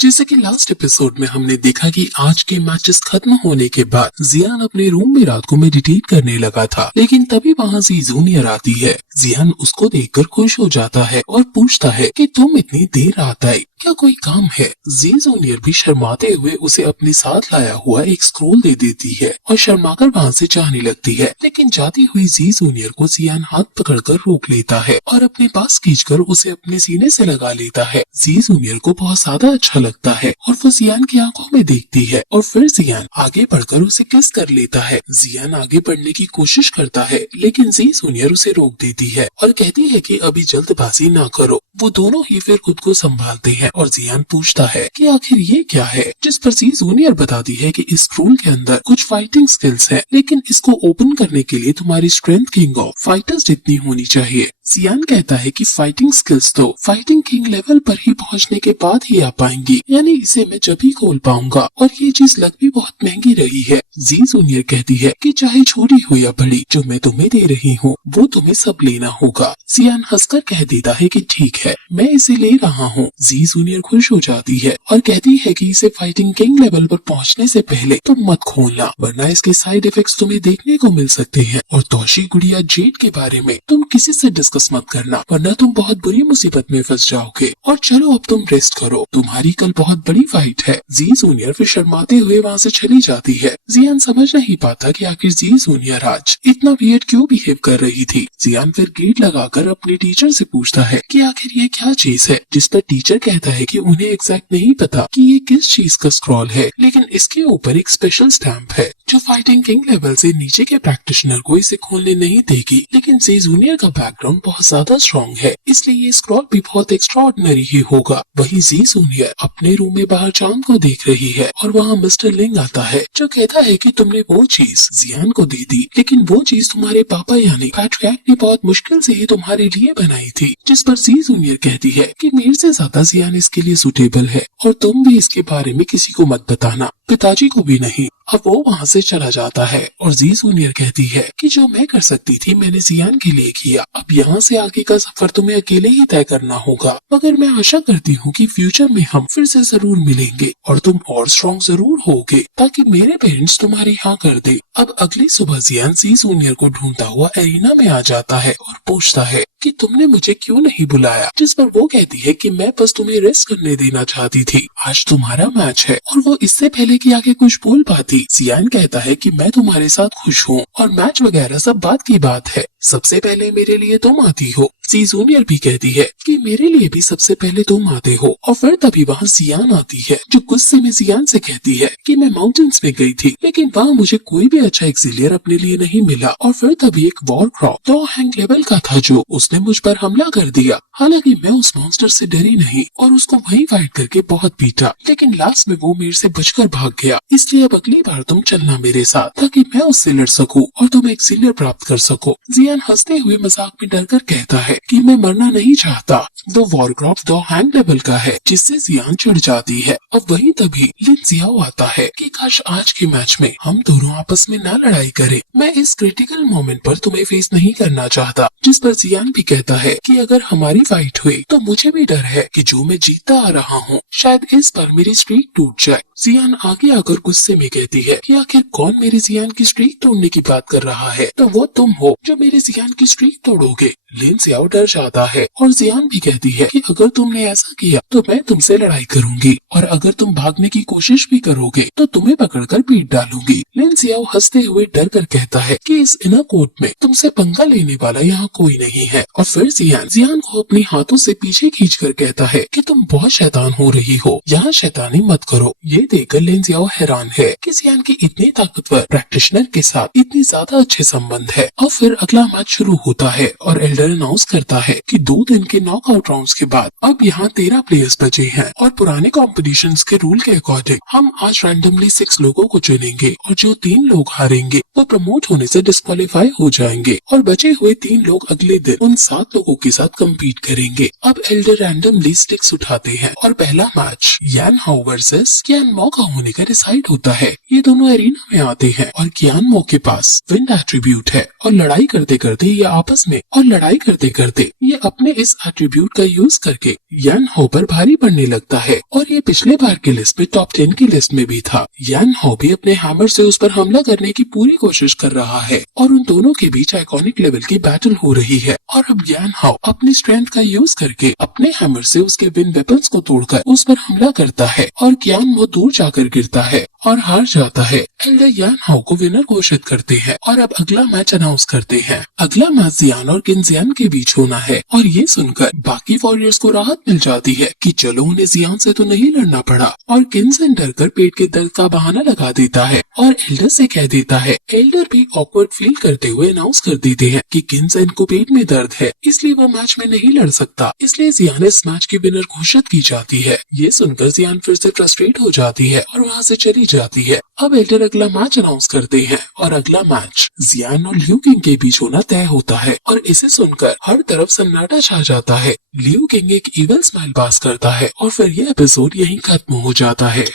जैसे कि last episode में हमने देखा कि आज के मैचेस खत्म होने के बाद जियान अपने रूम में रात को मेडिटेट करने लगा था, लेकिन तभी वहाँ से जूनियर आती है। जियान उसको देखकर खुश हो जाता है और पूछता है कि तुम इतनी देर रात आई, क्या कोई काम है? जी जूनियर भी शर्माते हुए उसे अपने साथ लाया हुआ एक स्क्रोल दे देती है और शर्माकर वहाँ से जाने लगती है, लेकिन जाती हुई जी जूनियर को जियान हाथ पकड़कर रोक लेता है और अपने पास खींचकर उसे अपने सीने से लगा लेता है। जी जूनियर को बहुत ज्यादा अच्छा लगता है और वो जियान की आंखों में देखती है और फिर जियान आगे बढ़कर उसे किस कर लेता है। जियान आगे बढ़ने की कोशिश करता है, लेकिन जी जूनियर उसे रोक देती है और कहती है कि अभी जल्दबाजी ना करो। वो दोनों ही फिर खुद को संभालते हैं और जियान पूछता है कि आखिर ये क्या है, जिस पर जी जूनियर बताती है कि इस स्क्रोल के अंदर कुछ फाइटिंग स्किल्स है, लेकिन इसको ओपन करने के लिए तुम्हारी स्ट्रेंथ किंग ऑफ फाइटर्स जितनी होनी चाहिए। जियान कहता है कि फाइटिंग स्किल्स तो फाइटिंग किंग लेवल पर ही पहुंचने के बाद ही आ पाएंगी, यानी इसे मैं जब ही खोल पाऊंगा, और ये चीज लग भी बहुत महंगी रही है। जी जूनियर कहती है कि चाहे छोटी हो या बड़ी, जो मैं तुम्हें दे रही हूँ वो तुम्हें सब लेना होगा। जियान हंसकर कह देता है कि ठीक है, मैं इसे ले रहा हूँ। जी जूनियर खुश हो जाती है और कहती है कि इसे फाइटिंग किंग लेवल पर पहुँचने से पहले तुम मत खोलना, वरना इसके साइड इफेक्ट्स तुम्हें देखने को मिल सकते हैं। और तोशी गुड़िया जेड के बारे में तुम किसी से डिस्कस मत करना, वरना तुम बहुत बुरी मुसीबत में फंस जाओगे। और चलो अब तुम रेस्ट करो, तुम्हारी कल बहुत बड़ी फाइट है। जी जूनियर फिर शर्माते हुए वहाँ से चली जाती है। जियान समझ नहीं पाता कि आखिर जी जूनियर आज इतना वियर्ड क्यों बिहेव कर रही थी। जियान फिर गेट लगाकर अपने टीचर से पूछता है कि आखिर ये क्या चीज है, जिस पर टीचर कहता है कि उन्हें एग्जैक्ट नहीं पता कि ये किस चीज का स्क्रॉल है, लेकिन इसके ऊपर एक स्पेशल स्टैम्प है जो फाइटिंग किंग लेवल से नीचे के प्रैक्टिशनर को इसे खोलने नहीं देगी। लेकिन जी जूनियर का बैकग्राउंड बहुत ज्यादा स्ट्रॉन्ग है, इसलिए ये स्क्रॉल भी बहुत एक्स्ट्राऑर्डिनरी ही होगा। वहीं जी जूनियर अपने रूम में बाहर चांद को देख रही है और वहाँ मिस्टर लिंग आता है जो कहता है कि तुमने वो चीज जियान को दे दी, लेकिन वो चीज तुम्हारे पापा यानी पैट्रिक ने बहुत मुश्किल से ही तुम्हारे लिए बनाई थी। जिस पर जी जूनियर कहती है कि मेरे से ज्यादा जियान इसके लिए सुटेबल है और तुम भी इसके बारे में किसी को मत बताना, पिताजी को भी नहीं। अब वो वहाँ से चला जाता है और जी जूनियर कहती है कि जो मैं कर सकती थी मैंने जियान के लिए किया, अब यहाँ से आगे का सफर तुम्हें अकेले ही तय करना होगा, मगर मैं आशा करती हूँ कि फ्यूचर में हम फिर से जरूर मिलेंगे और तुम और स्ट्रॉन्ग जरूर होगे ताकि मेरे पेरेंट्स तुम्हारी हाँ कर दे। अब अगली सुबह जियान जी जूनियर को ढूंढता हुआ एरिना में आ जाता है और पूछता है कि तुमने मुझे क्यों नहीं बुलाया, जिस पर वो कहती है कि मैं बस तुम्हें रेस्ट करने देना चाहती थी, आज तुम्हारा मैच है। और वो इससे पहले कि आगे कुछ बोल पाती, जियान कहता है कि मैं तुम्हारे साथ खुश हूँ और मैच वगैरह सब बात की बात है, सबसे पहले मेरे लिए तुम आती हो। जी जूनियर भी कहती है कि मेरे लिए भी सबसे पहले तुम आते हो। और फिर तभी वहाँ जियान आती है जो गुस्से में जियान से कहती है कि मैं माउंटेन्स में गई थी, लेकिन वहाँ मुझे कोई भी अच्छा एक्सिलियर अपने लिए नहीं मिला। और फिर तभी एक वॉरक्रॉफ्ट 2 हैंग लेवल का था जो उसने मुझ पर हमला कर दिया। हालांकि मैं उस मॉन्स्टर से डरी नहीं और उसको वहीं फाइट करके बहुत पीटा, लेकिन लास्ट में वो मेरे से बचकर भाग गया। इसलिए अब अगली बार तुम चलना मेरे साथ ताकि मैं उससे लड़ सकूं और तुम एक्सिलियर प्राप्त कर सको। जियान हंसते हुए मजाक में डरकर कहता है कि मैं मरना नहीं चाहता। दो वॉरक्रॉफ्ट 2 हैंग लेवल का है, जिससे जियान चिढ़ जाती है। अब वहीं तभी लिन जियाओ आता है कि काश आज के मैच में हम दोनों आपस में ना लड़ाई करें, मैं इस क्रिटिकल मोमेंट पर तुम्हें फेस नहीं करना चाहता। जिस पर जियान भी कहता है कि अगर हमारी फाइट हुई तो मुझे भी डर है कि जो मैं जीतता आ रहा हूँ शायद इस बार मेरी स्ट्रीक टूट जाए। जियान आगे आकर गुस्से में कहती है कि आखिर कौन मेरे जियान की स्ट्रीक तोड़ने की बात कर रहा है, तो वो तुम हो जो मेरे जियान की स्ट्रीक तोड़ोगे। लिन जियाओ डर जाता है और जियान भी कहती है कि अगर तुमने ऐसा किया तो मैं तुमसे लड़ाई करूंगी और अगर तुम भागने की कोशिश भी करोगे तो तुम्हें पकड़कर पीट डालूंगी। लिन जियाओ हंसते हुए डर कर कहता है कि इस इनर कोर्ट में तुमसे पंगा लेने वाला यहाँ कोई नहीं है। और फिर जियान को अपने हाथों से पीछे खींचकर कहता है कि तुम बहुत शैतान हो रही हो, यहाँ शैतानी मत करो। ये देखकर लिन जियाओ हैरान है कि जियान के इतने ताकतवर प्रैक्टिशनर के साथ इतनी ज्यादा अच्छे संबंध है। और फिर अगला मैच शुरू होता है और एल्डर अनाउंस करता है कि 2 दिन के नॉकआउट राउंड्स के बाद अब यहाँ 13 प्लेयर्स बचे हैं और पुराने कॉम्पिटिशन्स के रूल के अकॉर्डिंग हम आज रैंडमली 6 लोगों को चुनेंगे और जो 3 लोग हारेंगे वो प्रमोट होने से डिस्क्वालीफाई हो जाएंगे और बचे हुए 3 लोग अगले दिन उन 7 लोगों के साथ कम्पीट करेंगे। अब एल्डर रैंडमली स्टिक्स उठाते हैं और पहला मैच यान हाउ वर्सेस कियान मो का होने का डिसाइड होता है। ये दोनों एरिना में आते हैं और कियान मो के पास विंड एट्रीब्यूट है और लड़ाई करते करते ये अपने इस एट्रीब्यूट का यूज करके यान हो पर भारी पड़ने लगता है और ये पिछले बार की लिस्ट में टॉप 10 की लिस्ट में भी था। यान हो भी अपने हैमर से उस पर हमला करने की पूरी कोशिश कर रहा है और उन दोनों के बीच आइकॉनिक लेवल की बैटल हो रही है और अब यान हो अपनी स्ट्रेंथ का यूज करके अपने हैमर से उसके विंड वेपन्स को तोड़कर उस पर हमला करता है और कियान मो दूर जाकर गिरता है और हार जाता है। एल्डर यान हाउ को विनर घोषित करते हैं और अब अगला मैच अनाउंस करते हैं। अगला मैच जियान और किनजियान के बीच होना है और ये सुनकर बाकी वॉरियर्स को राहत मिल जाती है कि चलो उन्हें जियान से तो नहीं लड़ना पड़ा और किनजियान डरकर पेट के दर्द का बहाना लगा देता है और एल्डर से कह देता है। एल्डर भी ऑकवर्ड फील करते हुए अनाउंस कर देते हैं कि किनजियान को पेट में दर्द है इसलिए वो मैच में नहीं लड़ सकता, इसलिए जियान इस मैच की विनर घोषित की जाती है। ये सुनकर जियान फिर से फ्रस्ट्रेट हो जाती है और वहाँ से चली जाती है। अब एल्डर अगला मैच अनाउंस करते हैं और अगला मैच जियान और लियू किंग के बीच होना तय होता है और इसे सुनकर हर तरफ सन्नाटा छा जाता है। लियू किंग एक इवल स्माइल पास करता है और फिर यह एपिसोड यहीं खत्म हो जाता है।